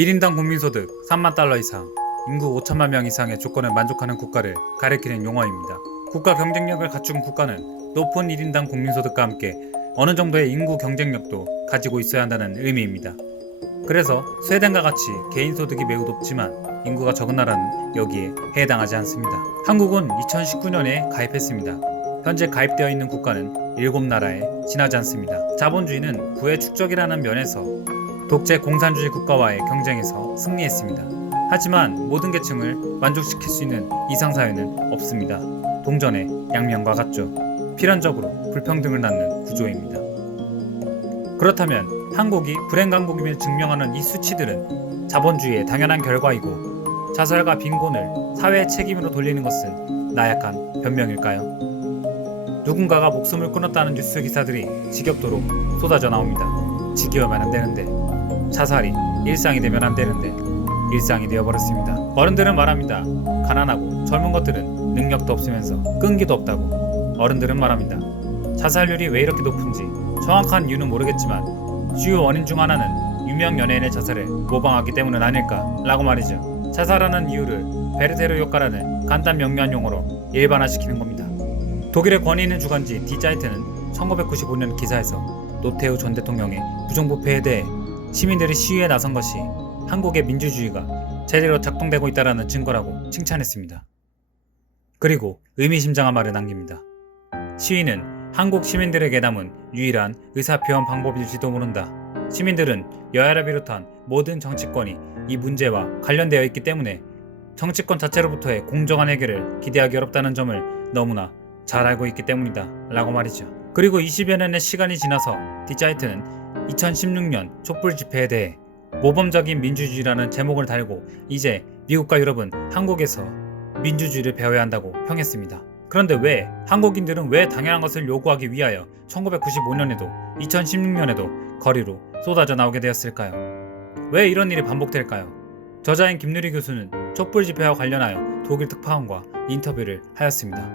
1인당 국민소득 3만 달러 이상, 인구 5천만 명 이상의 조건을 만족하는 국가를 가리키는 용어입니다. 국가 경쟁력을 갖춘 국가는 높은 1인당 국민소득과 함께 어느 정도의 인구 경쟁력도 가지고 있어야 한다는 의미입니다. 그래서 스웨덴과 같이 개인 소득이 매우 높지만 인구가 적은 나라는 여기에 해당하지 않습니다. 한국은 2019년에 가입했습니다. 현재 가입되어 있는 국가는 7나라에 지나지 않습니다. 자본주의는 부의 축적이라는 면에서 독재 공산주의 국가와의 경쟁에서 승리했습니다. 하지만 모든 계층을 만족시킬 수 있는 이상사회는 없습니다. 동전의 양면과 같죠. 필연적으로 불평등을 낳는 구조입니다. 그렇다면 한국이 불행 강국임을 증명하는 이 수치들은 자본주의의 당연한 결과이고 자살과 빈곤을 사회의 책임으로 돌리는 것은 나약한 변명일까요? 누군가가 목숨을 끊었다는 뉴스 기사들이 지겹도록 쏟아져 나옵니다. 지겨우면 안 되는데, 자살이 일상이 되면 안 되는데 일상이 되어버렸습니다. 어른들은 말합니다. 가난하고 젊은 것들은 능력도 없으면서 끈기도 없다고. 어른들은 말합니다. 자살률이 왜 이렇게 높은지 정확한 이유는 모르겠지만 주요 원인 중 하나는 유명 연예인의 자살을 모방하기 때문은 아닐까라고 말이죠. 자살하는 이유를 베르테르 효과라는 간단 명료한 용어로 일반화시키는 겁니다. 독일의 권위 있는 주간지 디자이트는 1995년 기사에서 노태우 전 대통령의 부정부패에 대해 시민들이 시위에 나선 것이 한국의 민주주의가 제대로 작동되고 있다는 증거라고 칭찬했습니다. 그리고 의미심장한 말을 남깁니다. 시위는 한국 시민들에게 남은 유일한 의사표현 방법일지도 모른다. 시민들은 여야를 비롯한 모든 정치권이 이 문제와 관련되어 있기 때문에 정치권 자체로부터의 공정한 해결을 기대하기 어렵다는 점을 너무나 잘 알고 있기 때문이다 라고 말이죠. 그리고 20여 년의 시간이 지나서 디자이트는 2016년 촛불 집회에 대해 모범적인 민주주의라는 제목을 달고 이제 미국과 유럽은 한국에서 민주주의를 배워야 한다고 평했습니다. 그런데 왜 한국인들은 왜 당연한 것을 요구하기 위하여 1995년에도 2016년에도 거리로 쏟아져 나오게 되었을까요? 왜 이런 일이 반복될까요? 저자인 김누리 교수는 촛불 집회와 관련하여 독일 특파원과 인터뷰를 하였습니다.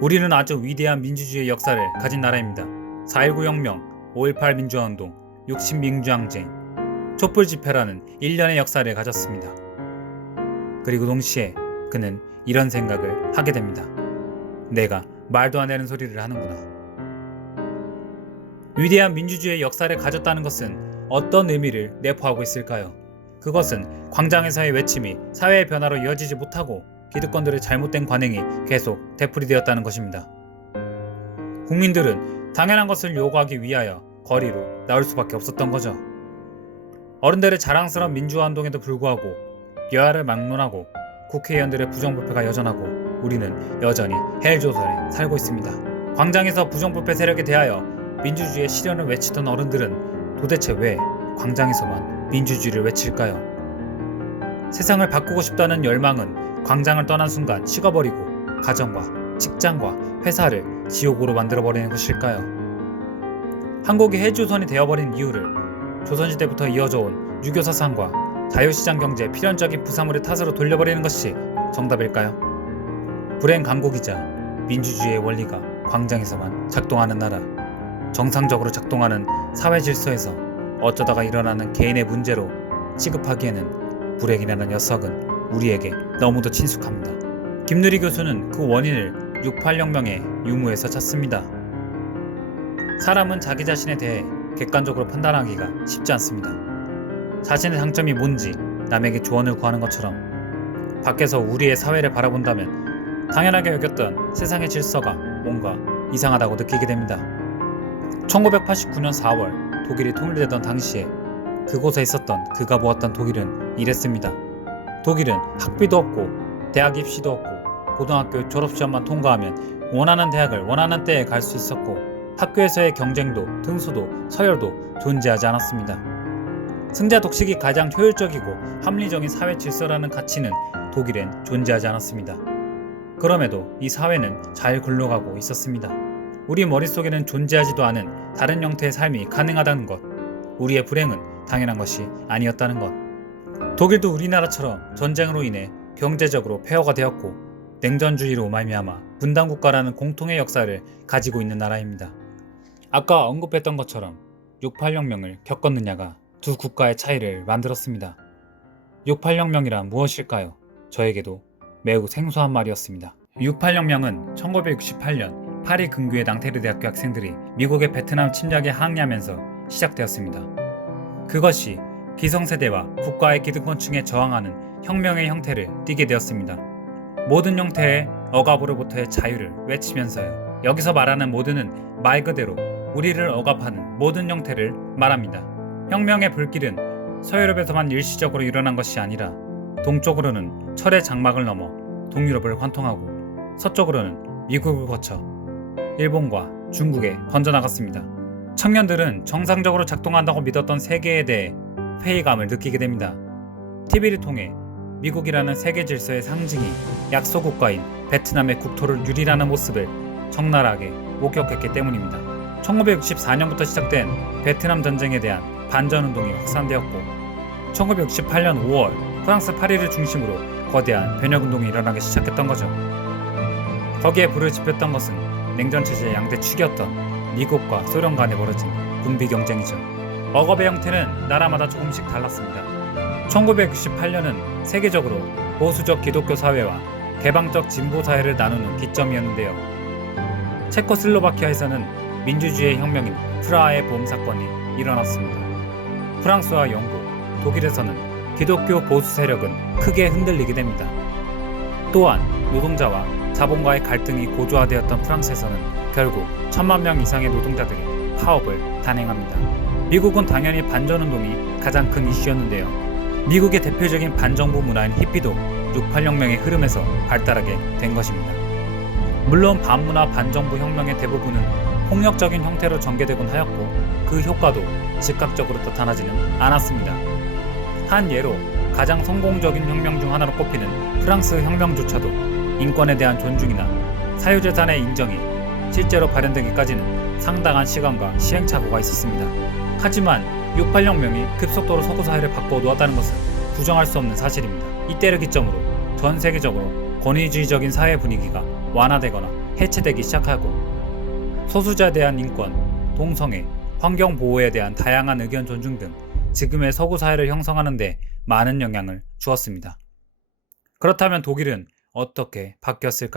우리는 아주 위대한 민주주의의 역사를 가진 나라입니다. 4.19 혁명, 5.18 민주화운동, 60 민주항쟁, 촛불 집회라는 일련의 역사를 가졌습니다. 그리고 동시에 그는 이런 생각을 하게 됩니다. 내가 말도 안 되는 소리를 하는구나. 위대한 민주주의의 역사를 가졌다는 것은 어떤 의미를 내포하고 있을까요? 그것은 광장에서의 외침이 사회의 변화로 이어지지 못하고 기득권들의 잘못된 관행이 계속 되풀이되었다는 것입니다. 국민들은 당연한 것을 요구하기 위하여 거리로 나올 수밖에 없었던 거죠. 어른들의 자랑스러운 민주화운동에도 불구하고 여야를 막론하고 국회의원들의 부정부패가 여전하고 우리는 여전히 헬조선에 살고 있습니다. 광장에서 부정부패 세력에 대하여 민주주의의 실현을 외치던 어른들은 도대체 왜 광장에서만 민주주의를 외칠까요? 세상을 바꾸고 싶다는 열망은 광장을 떠난 순간 식어버리고 가정과 직장과 회사를 지옥으로 만들어버리는 것일까요? 한국이 헬조선이 되어버린 이유를 조선시대부터 이어져온 유교 사상과 자유시장 경제의 필연적인 부산물의 탓으로 돌려버리는 것이 정답일까요? 불행 강국이자 민주주의의 원리가 광장에서만 작동하는 나라, 정상적으로 작동하는 사회 질서에서 어쩌다가 일어나는 개인의 문제로 취급하기에는 불행이라는 녀석은 우리에게 너무도 친숙합니다. 김누리 교수는 그 원인을 68혁명의 유무에서 찾습니다. 사람은 자기 자신에 대해 객관적으로 판단하기가 쉽지 않습니다. 자신의 장점이 뭔지 남에게 조언을 구하는 것처럼 밖에서 우리의 사회를 바라본다면 당연하게 여겼던 세상의 질서가 뭔가 이상하다고 느끼게 됩니다. 1989년 4월 독일이 통일되던 당시에 그곳에 있었던 그가 보았던 독일은 이랬습니다. 독일은 학비도 없고 대학 입시도 없고 고등학교 졸업시험만 통과하면 원하는 대학을 원하는 때에 갈 수 있었고 학교에서의 경쟁도 등수도 서열도 존재하지 않았습니다. 승자 독식이 가장 효율적이고 합리적인 사회 질서라는 가치는 독일엔 존재하지 않았습니다. 그럼에도 이 사회는 잘 굴러가고 있었습니다. 우리 머릿속에는 존재하지도 않은 다른 형태의 삶이 가능하다는 것, 우리의 불행은 당연한 것이 아니었다는 것. 독일도 우리나라처럼 전쟁으로 인해 경제적으로 폐허가 되었고 냉전주의로 말미암아 분단국가라는 공통의 역사를 가지고 있는 나라입니다. 아까 언급했던 것처럼 68혁명을 겪었느냐가 두 국가의 차이를 만들었습니다. 68혁명이란 무엇일까요? 저에게도 매우 생소한 말이었습니다. 68혁명은 1968년 파리 근교의 낭테르 대학교 학생들이 미국의 베트남 침략에 항의하면서 시작되었습니다. 그것이 기성세대와 국가의 기득권층에 저항하는 혁명의 형태를 띠게 되었습니다. 모든 형태의 억압으로부터의 자유를 외치면서요. 여기서 말하는 모든은 말 그대로 우리를 억압하는 모든 형태를 말합니다. 혁명의 불길은 서유럽에서만 일시적으로 일어난 것이 아니라 동쪽으로는 철의 장막을 넘어 동유럽을 관통하고 서쪽으로는 미국을 거쳐 일본과 중국에 번져나갔습니다. 청년들은 정상적으로 작동한다고 믿었던 세계에 대해 회의감을 느끼게 됩니다. TV를 통해 미국이라는 세계 질서의 상징이 약소국가인 베트남의 국토를 유리라는 모습을 적나라하게 목격했기 때문입니다. 1964년부터 시작된 베트남 전쟁에 대한 반전운동이 확산되었고 1968년 5월 프랑스 파리를 중심으로 거대한 변혁운동이 일어나기 시작했던 거죠. 거기에 불을 지폈던 것은 냉전체제의 양대 축이었던 미국과 소련 간에 벌어진 군비 경쟁이죠. 억압의 형태는 나라마다 조금씩 달랐습니다. 1968년은 세계적으로 보수적 기독교 사회와 개방적 진보 사회를 나누는 기점이었는데요. 체코슬로바키아에서는 민주주의의 혁명인 프라하의 보험 사건이 일어났습니다. 프랑스와 영국, 독일에서는 기독교 보수 세력은 크게 흔들리게 됩니다. 또한 노동자와 자본가의 갈등이 고조화되었던 프랑스에서는 결국 1000만 명 이상의 노동자들이 파업을 단행합니다. 미국은 당연히 반전운동이 가장 큰 이슈였는데요. 미국의 대표적인 반정부 문화인 히피도 68혁명의 흐름에서 발달하게 된 것입니다. 물론 반문화 반정부 혁명의 대부분은 폭력적인 형태로 전개되곤 하였고 그 효과도 즉각적으로 나타나지는 않았습니다. 한 예로 가장 성공적인 혁명 중 하나로 꼽히는 프랑스 혁명조차도 인권에 대한 존중이나 사유재산의 인정이 실제로 발현되기까지는 상당한 시간과 시행착오가 있었습니다. 하지만 68혁명이 급속도로 서구사회를 바꿔놓았다는 것은 부정할 수 없는 사실입니다. 이때를 기점으로 전 세계적으로 권위주의적인 사회 분위기가 완화되거나 해체되기 시작하고 소수자에 대한 인권, 동성애, 환경보호에 대한 다양한 의견 존중 등 지금의 서구사회를 형성하는 데 많은 영향을 주었습니다. 그렇다면 독일은 어떻게 바뀌었을까요?